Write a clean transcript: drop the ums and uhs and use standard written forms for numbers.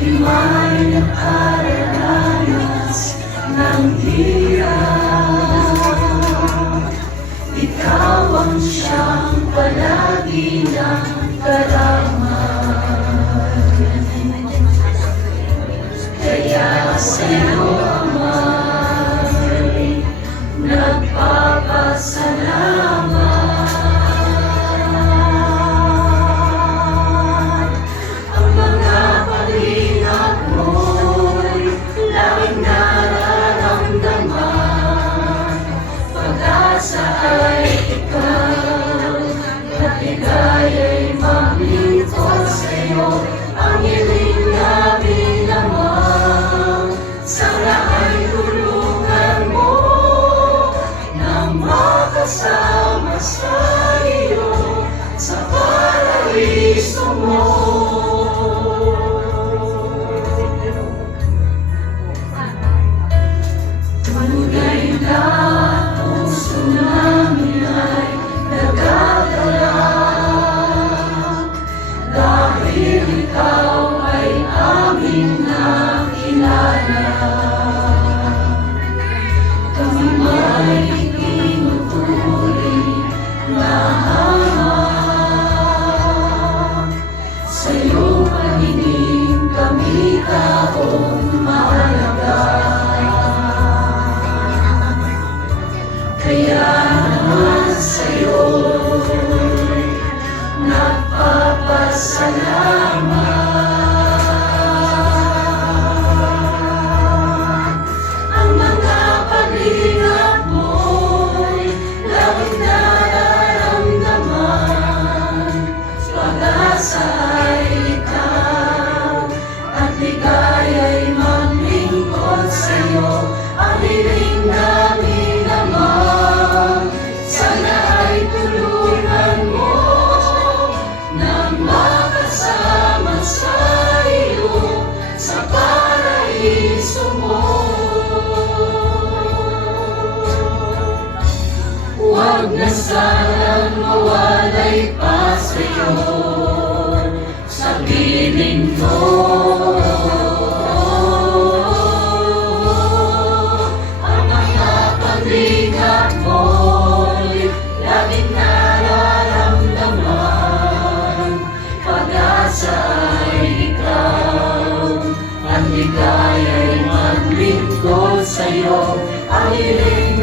may nakararanas ng hirap. Ikaw ang siyang palagi ng karamay. Kaya sa'yo, Amay, nagpapasalamat. Ang mga paglingap mo'y laging nararamdaman. Pag-asa ay ikaw, at ligaya'y maglingkod sa'yo. Ang hiling namin naman, sana ay tulungan mo na makasama sa iyo sa paraiso mo. Tunay na puso namin ay nagagalak dahil ikaw ay aming nakilala. Kami may tinuturi na hamak. Sa'yo paningin kami taong mahalaga. Kaya naman sa'yo'y nagpapasalamat. Ang mga paglingap mo'y laging nararamdaman. Pag-asa ay ikaw, at ligaya'y maglingkod sa'yo. Ang hiling namin naman, sana ay tulungan mo na makasama sa iyo sa paraiso mo. Huwag na sanang mawalay pa sa'yo sa piling ko. Ang mga paglingap mo'y laging nararamdaman. Pag-asa ay ikaw, at ligaya'y maglingkod sa'yo. Ang hiling